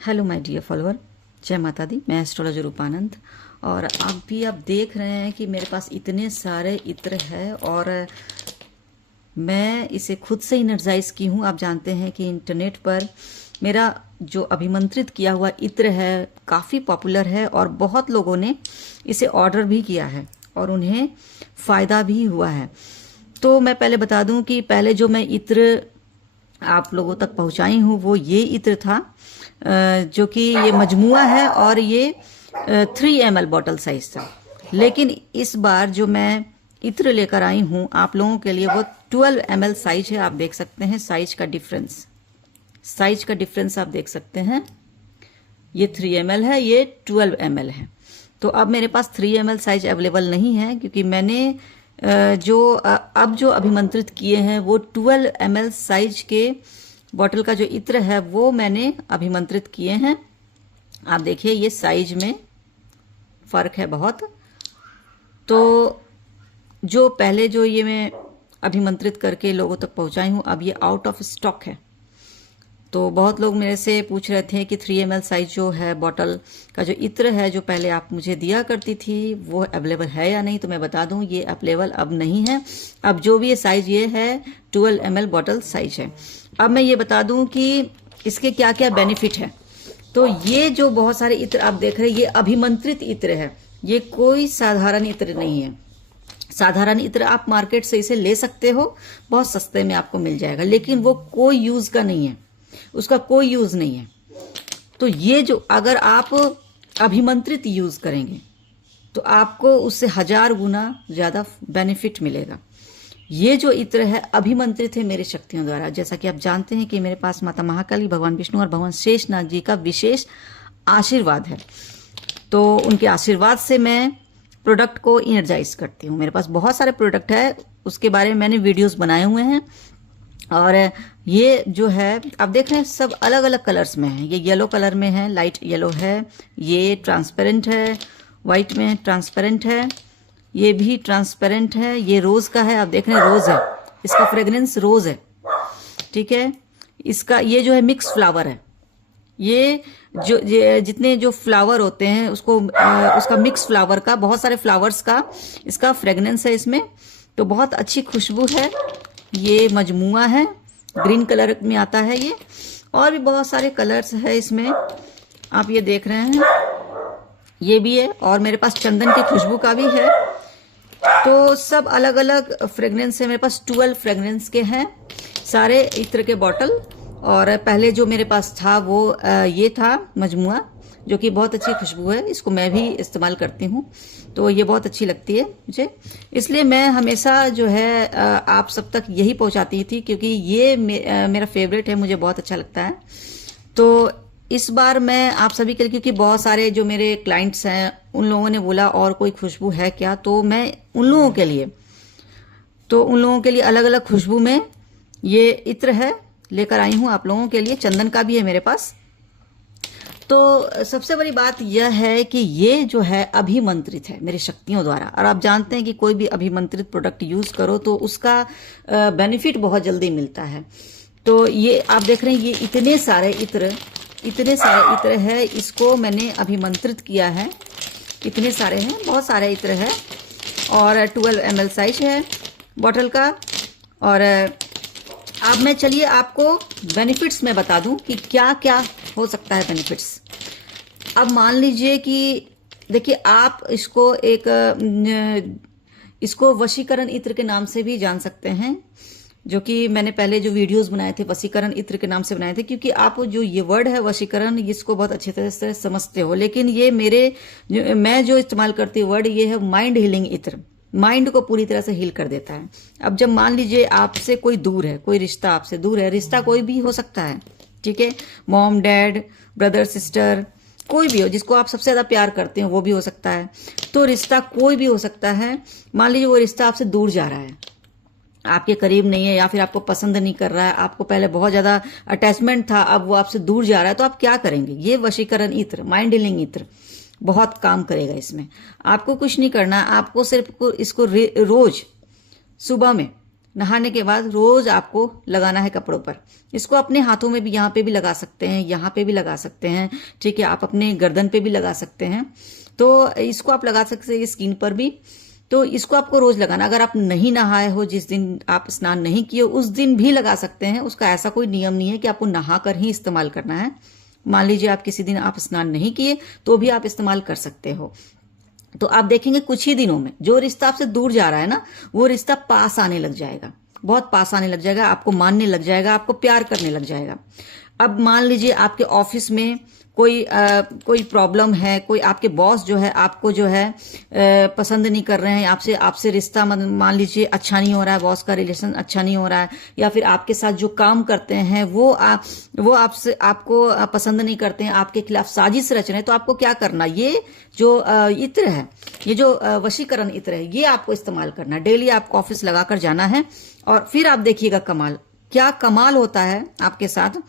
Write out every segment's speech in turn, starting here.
Hello my dear follower, जय माता दी। मैं एस्ट्रोलॉजर रूपानंद और आप देख रहे हैं कि मेरे पास इतने सारे इत्र है और मैं इसे खुद से इनर्जाइज की हूँ। आप जानते हैं कि इंटरनेट पर मेरा जो अभिमंत्रित किया हुआ इत्र है काफ़ी पॉपुलर है और बहुत लोगों ने इसे ऑर्डर भी किया है और उन्हें फ़ायदा भी हुआ है। तो मैं पहले बता दूं कि पहले जो मैं इत्र आप लोगों तक पहुंचाई हूँ वो ये इत्र था, जो कि ये मजमुआ है और ये 3 ml बॉटल साइज था। लेकिन इस बार जो मैं इत्र लेकर आई हूँ आप लोगों के लिए वो 12 ml साइज है। आप देख सकते हैं साइज का डिफरेंस आप देख सकते हैं। ये 3 ml है, ये 12 ml है। तो अब मेरे पास 3 ml साइज अवेलेबल नहीं है क्योंकि मैंने अब जो अभिमंत्रित किए हैं वो 12 ml साइज के बॉटल का जो इत्र है वो मैंने अभिमंत्रित किए हैं। आप देखिए ये साइज में फर्क है बहुत। तो जो पहले जो ये मैं अभिमंत्रित करके लोगों तक पहुंचाई हूं अब ये आउट ऑफ स्टॉक है। तो बहुत लोग मेरे से पूछ रहे थे कि 3 ml साइज जो है बॉटल का जो इत्र है जो पहले आप मुझे दिया करती थी वो अवेलेबल है या नहीं। तो मैं बता दूं ये अवेलेबल अब नहीं है। अब जो भी ये साइज ये है 12 ml बॉटल साइज है। अब मैं ये बता दूं कि इसके क्या क्या बेनिफिट है। तो ये जो बहुत सारे इत्र आप देख रहे हैं ये अभिमंत्रित इत्र है, ये कोई साधारण इत्र नहीं है। साधारण इत्र आप मार्केट से इसे ले सकते हो, बहुत सस्ते में आपको मिल जाएगा, लेकिन वो कोई यूज का नहीं है, उसका कोई यूज नहीं है। तो ये जो अगर आप अभिमंत्रित यूज करेंगे तो आपको उससे 1000 गुना ज्यादा बेनिफिट मिलेगा। ये जो इत्र है अभिमंत्रित है मेरे शक्तियों द्वारा। जैसा कि आप जानते हैं कि मेरे पास माता महाकाली, भगवान विष्णु और भगवान शेषनाग जी का विशेष आशीर्वाद है। तो उनके आशीर्वाद से मैं प्रोडक्ट को इनर्जाइज करती हूँ। मेरे पास बहुत सारे प्रोडक्ट है, उसके बारे में मैंने वीडियोस बनाए हुए हैं। और ये जो है आप देख रहे हैं सब अलग अलग कलर्स में है। ये येलो कलर में है, लाइट येलो है, ये ट्रांसपेरेंट है, व्हाइट में ट्रांसपेरेंट है, ये भी ट्रांसपेरेंट है, ये रोज का है। आप देख रहे हैं रोज है, इसका फ्रेग्रेंस रोज है, ठीक है। इसका ये जो है मिक्स फ्लावर है। ये जो जितने जो फ्लावर होते हैं उसको उसका मिक्स फ्लावर का, बहुत सारे फ्लावर्स का इसका फ्रेग्रेंस है इसमें। तो बहुत अच्छी खुशबू है। ये मजमुआ है, ग्रीन कलर में आता है ये, और भी बहुत सारे कलर्स है इसमें आप ये देख रहे हैं, ये भी है। और मेरे पास चंदन की खुशबू का भी है। तो सब अलग अलग फ्रेग्रेंस है। मेरे पास 12 फ्रेग्रेंस के हैं सारे इत्र के बॉटल। और पहले जो मेरे पास था वो ये था मजमुआ, जो कि बहुत अच्छी खुशबू है, इसको मैं भी इस्तेमाल करती हूँ। तो ये बहुत अच्छी लगती है मुझे, इसलिए मैं हमेशा जो है आप सब तक यही पहुंचाती थी क्योंकि ये मेरा फेवरेट है, मुझे बहुत अच्छा लगता है। तो इस बार मैं आप सभी के लिए, क्योंकि बहुत सारे जो मेरे क्लाइंट्स हैं उन लोगों ने बोला और कोई खुशबू है क्या, तो मैं उन लोगों के लिए अलग अलग खुशबू में ये इत्र है लेकर आई हूं आप लोगों के लिए। चंदन का भी है मेरे पास। तो सबसे बड़ी बात यह है कि ये जो है अभिमंत्रित है मेरी शक्तियों द्वारा। और आप जानते हैं कि कोई भी अभिमंत्रित प्रोडक्ट यूज करो तो उसका बेनिफिट बहुत जल्दी मिलता है। तो ये आप देख रहे हैं ये इतने सारे इत्र है, इसको मैंने अभिमंत्रित किया है। इतने सारे हैं, बहुत सारे इत्र है और 12 ml साइज है बॉटल का। और अब मैं चलिए आपको बेनिफिट्स में बता दूं कि क्या क्या हो सकता है बेनिफिट्स। अब मान लीजिए कि देखिए आप इसको वशीकरण इत्र के नाम से भी जान सकते हैं, जो कि मैंने पहले जो वीडियोस बनाए थे वशीकरण इत्र के नाम से बनाए थे, क्योंकि आप जो ये वर्ड है वशीकरण इसको बहुत अच्छी तरह से समझते हो। लेकिन ये मैं जो इस्तेमाल करती हूँ वर्ड ये है माइंड हीलिंग इत्र। माइंड को पूरी तरह से हील कर देता है। अब जब मान लीजिए आपसे कोई दूर है, कोई रिश्ता आपसे दूर है, रिश्ता कोई भी हो सकता है, ठीक है, मॉम डैड, ब्रदर सिस्टर, कोई भी हो जिसको आप सबसे ज्यादा प्यार करते हो वो भी हो सकता है। तो रिश्ता कोई भी हो सकता है। मान लीजिए वो रिश्ता आपसे दूर जा रहा है, आपके करीब नहीं है, या फिर आपको पसंद नहीं कर रहा है, आपको पहले बहुत ज्यादा अटैचमेंट था, अब वो आपसे दूर जा रहा है, तो आप क्या करेंगे। ये वशीकरण इत्र, माइंड हीलिंग इत्र बहुत काम करेगा इसमें। आपको कुछ नहीं करना, आपको सिर्फ इसको रोज सुबह में नहाने के बाद रोज आपको लगाना है कपड़ों पर। इसको अपने हाथों में भी, यहाँ पे भी लगा सकते हैं, यहाँ पे भी लगा सकते हैं, ठीक है, आप अपने गर्दन पे भी लगा सकते हैं। तो इसको आप लगा सकते हैं स्किन पर भी। तो इसको आपको रोज लगाना। अगर आप नहीं नहाए हो, जिस दिन आप स्नान नहीं किए उस दिन भी लगा सकते हैं। उसका ऐसा कोई नियम नहीं है कि आपको नहा कर ही इस्तेमाल करना है। मान लीजिए आप किसी दिन आप स्नान नहीं किए तो भी आप इस्तेमाल कर सकते हो। तो आप देखेंगे कुछ ही दिनों में जो रिश्ता आपसे दूर जा रहा है ना, वो रिश्ता पास आने लग जाएगा, बहुत पास आने लग जाएगा, आपको मानने लग जाएगा, आपको प्यार करने लग जाएगा। अब मान लीजिए आपके ऑफिस में कोई प्रॉब्लम है, कोई आपके बॉस जो है आपको जो है पसंद नहीं कर रहे हैं, आपसे रिश्ता मान लीजिए अच्छा नहीं हो रहा है, बॉस का रिलेशन अच्छा नहीं हो रहा है, या फिर आपके साथ जो काम करते हैं वो आपको पसंद नहीं करते हैं, आपके खिलाफ साजिश रच रहे हैं। तो आपको क्या करना, ये जो इत्र है, ये जो वशीकरण इत्र है, ये आपको इस्तेमाल करना है। डेली आपको ऑफिस लगाकर जाना है और फिर आप देखिएगा कमाल, क्या कमाल होता है आपके साथ।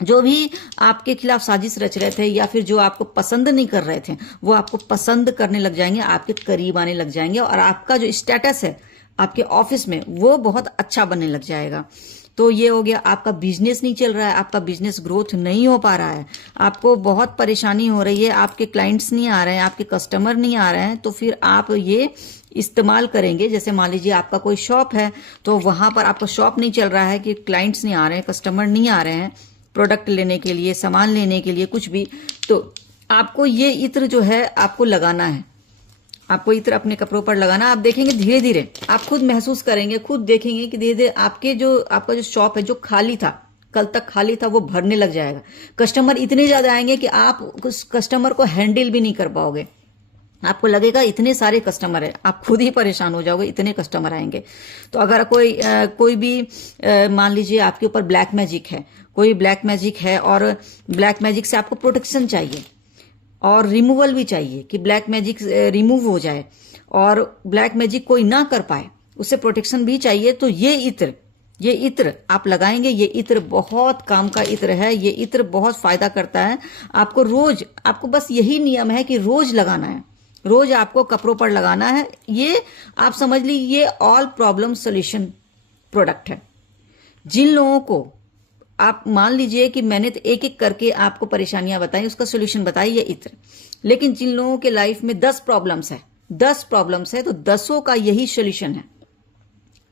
जो भी आपके खिलाफ साजिश रच रहे थे या फिर जो आपको पसंद नहीं कर रहे थे, वो आपको पसंद करने लग जाएंगे, आपके करीब आने लग जाएंगे, और आपका जो स्टेटस है आपके ऑफिस में वो बहुत अच्छा बनने लग जाएगा। तो ये हो गया, आपका बिजनेस नहीं चल रहा है, आपका बिजनेस ग्रोथ नहीं हो पा रहा है, आपको बहुत परेशानी हो रही है, आपके क्लाइंट्स नहीं आ रहे हैं, आपके कस्टमर नहीं आ रहे हैं, तो फिर आप ये इस्तेमाल करेंगे। जैसे मान लीजिए आपका कोई शॉप है, तो वहां पर आपका शॉप नहीं चल रहा है कि क्लाइंट्स नहीं आ रहे हैं, कस्टमर नहीं आ रहे हैं प्रोडक्ट लेने के लिए, सामान लेने के लिए, कुछ भी, तो आपको ये इत्र जो है आपको लगाना है। आपको इत्र अपने कपड़ों पर लगाना। आप देखेंगे धीरे धीरे आप खुद महसूस करेंगे, खुद देखेंगे कि धीरे धीरे आपका जो शॉप है, जो खाली था, कल तक खाली था, वो भरने लग जाएगा। कस्टमर इतने ज्यादा आएंगे कि आप उस कस्टमर को हैंडल भी नहीं कर पाओगे। आपको लगेगा इतने सारे कस्टमर है, आप खुद ही परेशान हो जाओगे, इतने कस्टमर आएंगे। तो अगर कोई भी मान लीजिए आपके ऊपर ब्लैक मैजिक है, कोई ब्लैक मैजिक है और ब्लैक मैजिक से आपको प्रोटेक्शन चाहिए और रिमूवल भी चाहिए कि ब्लैक मैजिक रिमूव हो जाए और ब्लैक मैजिक कोई ना कर पाए, उससे प्रोटेक्शन भी चाहिए। तो ये इत्र आप लगाएंगे। ये इत्र बहुत काम का इत्र है, ये इत्र बहुत फायदा करता है। आपको बस यही नियम है कि रोज लगाना है, रोज आपको कपड़ों पर लगाना है। ये आप समझ लीजिए, ये ऑल प्रॉब्लम सॉल्यूशन प्रोडक्ट है। जिन लोगों को आप मान लीजिए कि मैंने तो एक एक करके आपको परेशानियां बताई, उसका सोल्यूशन बताई ये इत्र, लेकिन जिन लोगों के लाइफ में 10 प्रॉब्लम्स है तो 10 का यही सोल्यूशन है,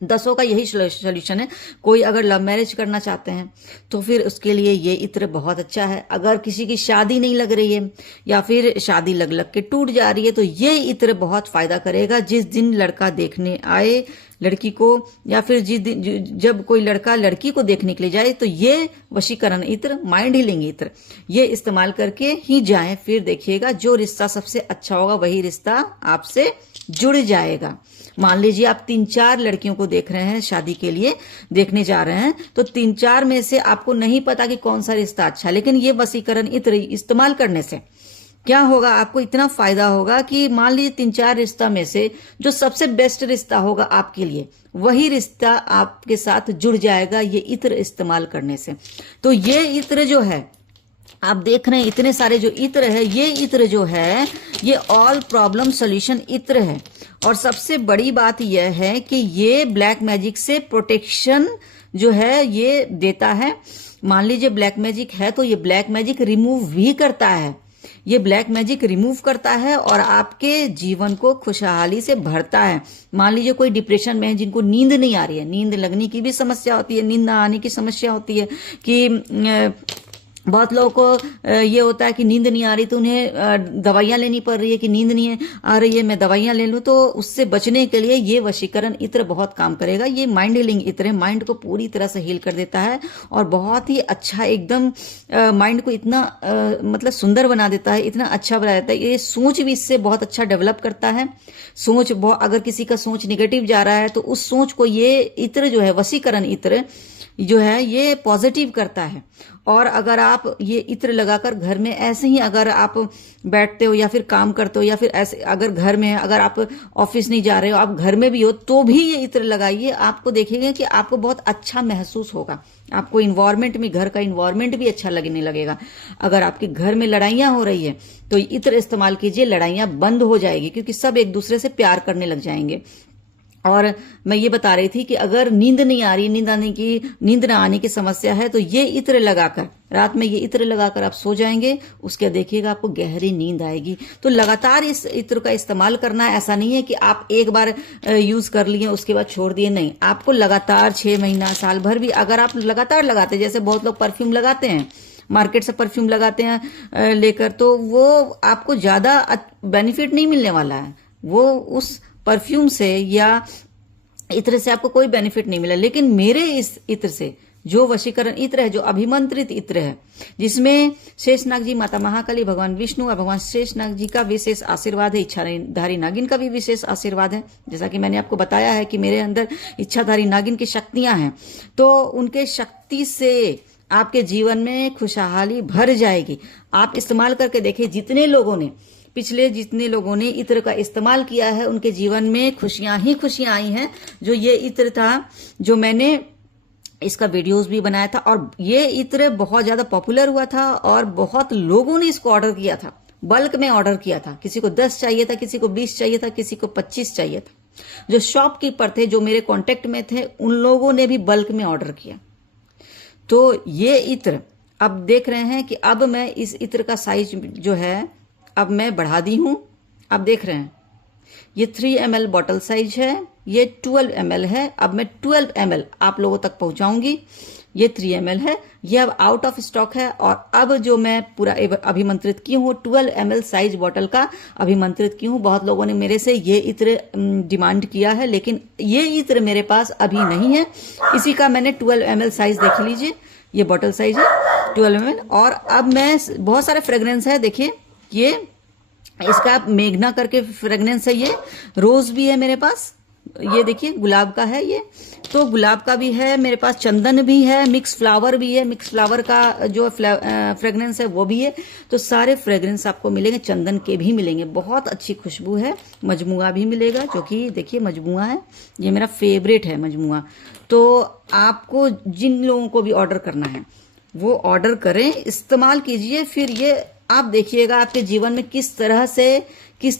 10 का यही सोल्यूशन है। कोई अगर लव मैरिज करना चाहते हैं तो फिर उसके लिए ये इत्र बहुत अच्छा है। अगर किसी की शादी नहीं लग रही है या फिर शादी लग लग के टूट जा रही है, तो ये इत्र बहुत फायदा करेगा। जिस दिन लड़का देखने आए लड़की को, या फिर जिस दिन जब कोई लड़का लड़की को देखने के लिए जाए, तो ये वशीकरण इत्र, माइंड हीलिंग इत्र, ये इस्तेमाल करके ही जाएं। फिर देखिएगा जो रिश्ता सबसे अच्छा होगा वही रिश्ता आपसे जुड़ जाएगा। मान लीजिए आप 3-4 लड़कियों को देख रहे हैं, शादी के लिए देखने जा रहे हैं, तो 3-4 में से आपको नहीं पता कि कौन सा रिश्ता अच्छा है, लेकिन ये वशीकरण इत्र इस्तेमाल करने से क्या होगा, आपको इतना फायदा होगा कि मान लीजिए 3-4 रिश्ता में से जो सबसे बेस्ट रिश्ता होगा आपके लिए, वही रिश्ता आपके साथ जुड़ जाएगा ये इत्र इस्तेमाल करने से। तो ये इत्र जो है आप देख रहे हैं, इतने सारे जो इत्र है, ये इत्र जो है ये ऑल प्रॉब्लम सॉल्यूशन इत्र है। और सबसे बड़ी बात यह है कि ये ब्लैक मैजिक से प्रोटेक्शन जो है ये देता है। मान लीजिए ब्लैक मैजिक है तो ये ब्लैक मैजिक रिमूव भी करता है, ये ब्लैक मैजिक रिमूव करता है और आपके जीवन को खुशहाली से भरता है। मान लीजिए कोई डिप्रेशन में है, जिनको नींद नहीं आ रही है, नींद लगने की भी समस्या होती है, नींद ना आने की समस्या होती है, कि बहुत लोगों को ये होता है कि नींद नहीं आ रही तो उन्हें दवाइयां लेनी पड़ रही है कि नींद नहीं आ रही है, मैं दवाइयां ले लूं। तो उससे बचने के लिए ये वशीकरण इत्र बहुत काम करेगा। ये माइंड हीलिंग इत्र है, माइंड को पूरी तरह से हील कर देता है और बहुत ही अच्छा एकदम माइंड को इतना मतलब सुंदर बना देता है, इतना अच्छा बना देता है। ये सोच भी इससे बहुत अच्छा डेवलप करता है। सोच अगर किसी का सोच निगेटिव जा रहा है तो उस सोच को ये इत्र जो है, वशीकरण इत्र जो है, ये पॉजिटिव करता है। और अगर आप ये इत्र लगाकर घर में ऐसे ही अगर आप बैठते हो या फिर काम करते हो, या फिर ऐसे अगर घर में, अगर आप ऑफिस नहीं जा रहे हो, आप घर में भी हो, तो भी ये इत्र लगाइए। आपको देखेंगे कि आपको बहुत अच्छा महसूस होगा, आपको इन्वायरमेंट में, घर का इन्वायरमेंट भी अच्छा लगने लगेगा। अगर आपके घर में लड़ाइयां हो रही है तो इत्र इस्तेमाल कीजिए, लड़ाइयां बंद हो जाएगी, क्योंकि सब एक दूसरे से प्यार करने लग जाएंगे। और मैं ये बता रही थी कि अगर नींद नहीं आ रही, नींद ना आने की समस्या है, तो ये इत्र लगाकर रात में ये इत्र लगाकर आप सो जाएंगे, उसके देखिएगा आपको गहरी नींद आएगी। तो लगातार इस इत्र का इस्तेमाल करना है। ऐसा नहीं है कि आप एक बार यूज कर लिए उसके बाद छोड़ दिए, नहीं, आपको लगातार 6 महीना साल भर भी अगर आप लगातार लगाते, जैसे बहुत लोग परफ्यूम लगाते हैं, मार्केट से परफ्यूम लगाते हैं लेकर, तो वो आपको ज्यादा बेनिफिट नहीं मिलने वाला है। वो उस परफ्यूम से या इत्र से आपको कोई बेनिफिट नहीं मिला। लेकिन मेरे इस इत्र से, जो वशीकरण इत्र है, जो अभिमंत्रित इत्र है, जिसमें शेषनाग जी, माता महाकाली, भगवान विष्णु और भगवान शेषनाग जी का विशेष आशीर्वाद है, इच्छाधारी नागिन का भी विशेष आशीर्वाद है। जैसा कि मैंने आपको बताया है कि मेरे अंदर इच्छाधारी नागिन की शक्तियां हैं, तो उनके शक्ति से आपके जीवन में खुशहाली भर जाएगी। आप इस्तेमाल करके देखिए, जितने लोगों ने इत्र का इस्तेमाल किया है, उनके जीवन में खुशियां ही खुशियां आई हैं। जो ये इत्र था, जो मैंने इसका वीडियोस भी बनाया था, और ये इत्र बहुत ज्यादा पॉपुलर हुआ था और बहुत लोगों ने इसको ऑर्डर किया था, बल्क में ऑर्डर किया था। किसी को 10 चाहिए था, किसी को 20 चाहिए था, किसी को 25 चाहिए था। जो शॉपकीपर थे, जो मेरे कांटेक्ट में थे, उन लोगों ने भी बल्क में ऑर्डर किया। तो ये इत्र अब देख रहे हैं कि अब मैं इस इत्र का साइज जो है अब मैं बढ़ा दी हूं। अब देख रहे हैं ये 3 ml बॉटल साइज है, ये 12 ml है। अब मैं 12 ml आप लोगों तक पहुंचाऊंगी। ये 3 ml है, ये अब आउट ऑफ स्टॉक है। और अब जो मैं पूरा अभिमंत्रित की हूँ, 12 ml साइज बॉटल का अभिमंत्रित की हूँ। बहुत लोगों ने मेरे से ये इत्र डिमांड किया है, लेकिन ये इत्र मेरे पास अभी नहीं है। इसी का मैंने 12 ml साइज देख लीजिए, ये बॉटल साइज है 12 ml। और अब मैं बहुत सारे फ्रेग्रेंस है, देखिए ये इसका मेघना करके फ्रेग्रेंस है, ये रोज भी है मेरे पास, ये देखिए गुलाब का है ये, तो गुलाब का भी है मेरे पास, चंदन भी है, मिक्स फ्लावर भी है, मिक्स फ्लावर का जो फ्रेग्रेंस है वो भी है। तो सारे फ्रेग्रेंस आपको मिलेंगे, चंदन के भी मिलेंगे, बहुत अच्छी खुशबू है। मजमुआ भी मिलेगा, जो कि देखिए मजमुआ है, ये मेरा फेवरेट है मजमुआ। तो आपको जिन लोगों को भी ऑर्डर करना है वो ऑर्डर करें, इस्तेमाल कीजिए, फिर ये आप देखिएगा आपके जीवन में किस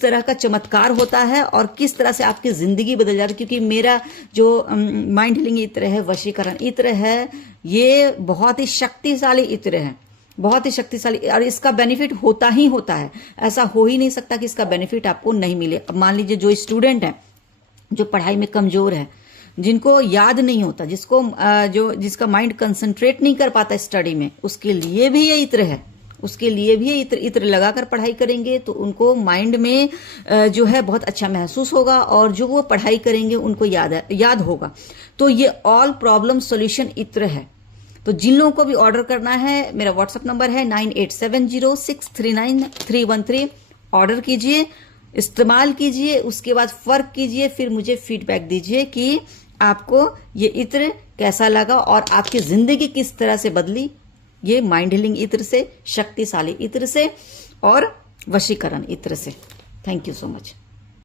तरह का चमत्कार होता है और किस तरह से आपकी जिंदगी बदल जाती है। क्योंकि मेरा जो माइंड हीलिंग इत्र है, वशीकरण इत्र है, ये बहुत ही शक्तिशाली इत्र है, बहुत ही शक्तिशाली, और इसका बेनिफिट होता ही होता है। ऐसा हो ही नहीं सकता कि इसका बेनिफिट आपको नहीं मिले। अब मान लीजिए जो स्टूडेंट है, जो पढ़ाई में कमजोर है, जिनको याद नहीं होता, जिसका माइंड कंसंट्रेट नहीं कर पाता स्टडी में, उसके लिए भी ये इत्र है। उसके लिए भी इत्र लगाकर पढ़ाई करेंगे तो उनको माइंड में जो है बहुत अच्छा महसूस होगा, और जो वो पढ़ाई करेंगे उनको याद होगा। तो ये ऑल प्रॉब्लम सॉल्यूशन इत्र है। तो जिन लोगों को भी ऑर्डर करना है, मेरा व्हाट्सएप नंबर है 9870639313। ऑर्डर कीजिए, इस्तेमाल कीजिए, उसके बाद फर्क कीजिए, फिर मुझे फीडबैक दीजिए कि आपको ये इत्र कैसा लगा और आपकी जिंदगी किस तरह से बदली, ये माइंड हीलिंग इत्र से, शक्तिशाली इत्र से और वशीकरण इत्र से। Thank you so much.